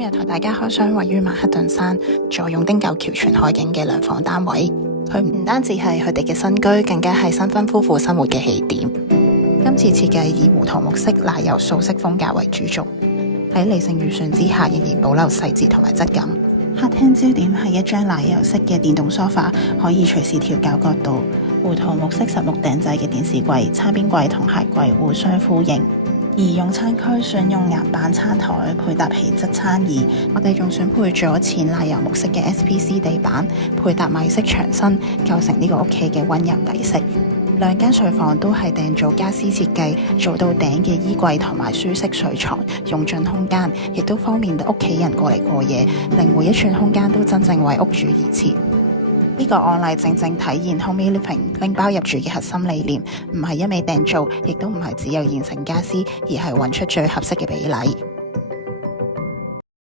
日同大家開箱位於曼克頓山坐擁汀九橋全海景嘅兩房單位。佢唔單止係佢哋嘅新居，更加係新婚夫婦生活嘅起點。今次設計以胡桃木式奶油素式風格為主軸，喺理性預算之下，仍然保留細節同埋質感。客廳焦點係一張奶油色嘅電動梳化，可以隨時調校角度。胡桃木式實木訂製嘅電視櫃、餐邊櫃同鞋櫃互相呼應。而用餐區選用岩板餐台配搭皮質餐椅，我哋仲選配咗淺奶油木色嘅 SPC 地板，配搭米色牆身，構成呢個屋企嘅溫柔底色。兩間睡房都係訂做家私設計，做到頂嘅衣櫃同埋舒適睡床，用盡空間，亦都方便屋企人過嚟過夜，令每一寸空間都真正為屋主而設。呢個案例正正體現 Homey Living 拎包入住嘅核心理念，唔係一味訂做，亦都唔係只有現成家私，而係揾出最合適嘅比例。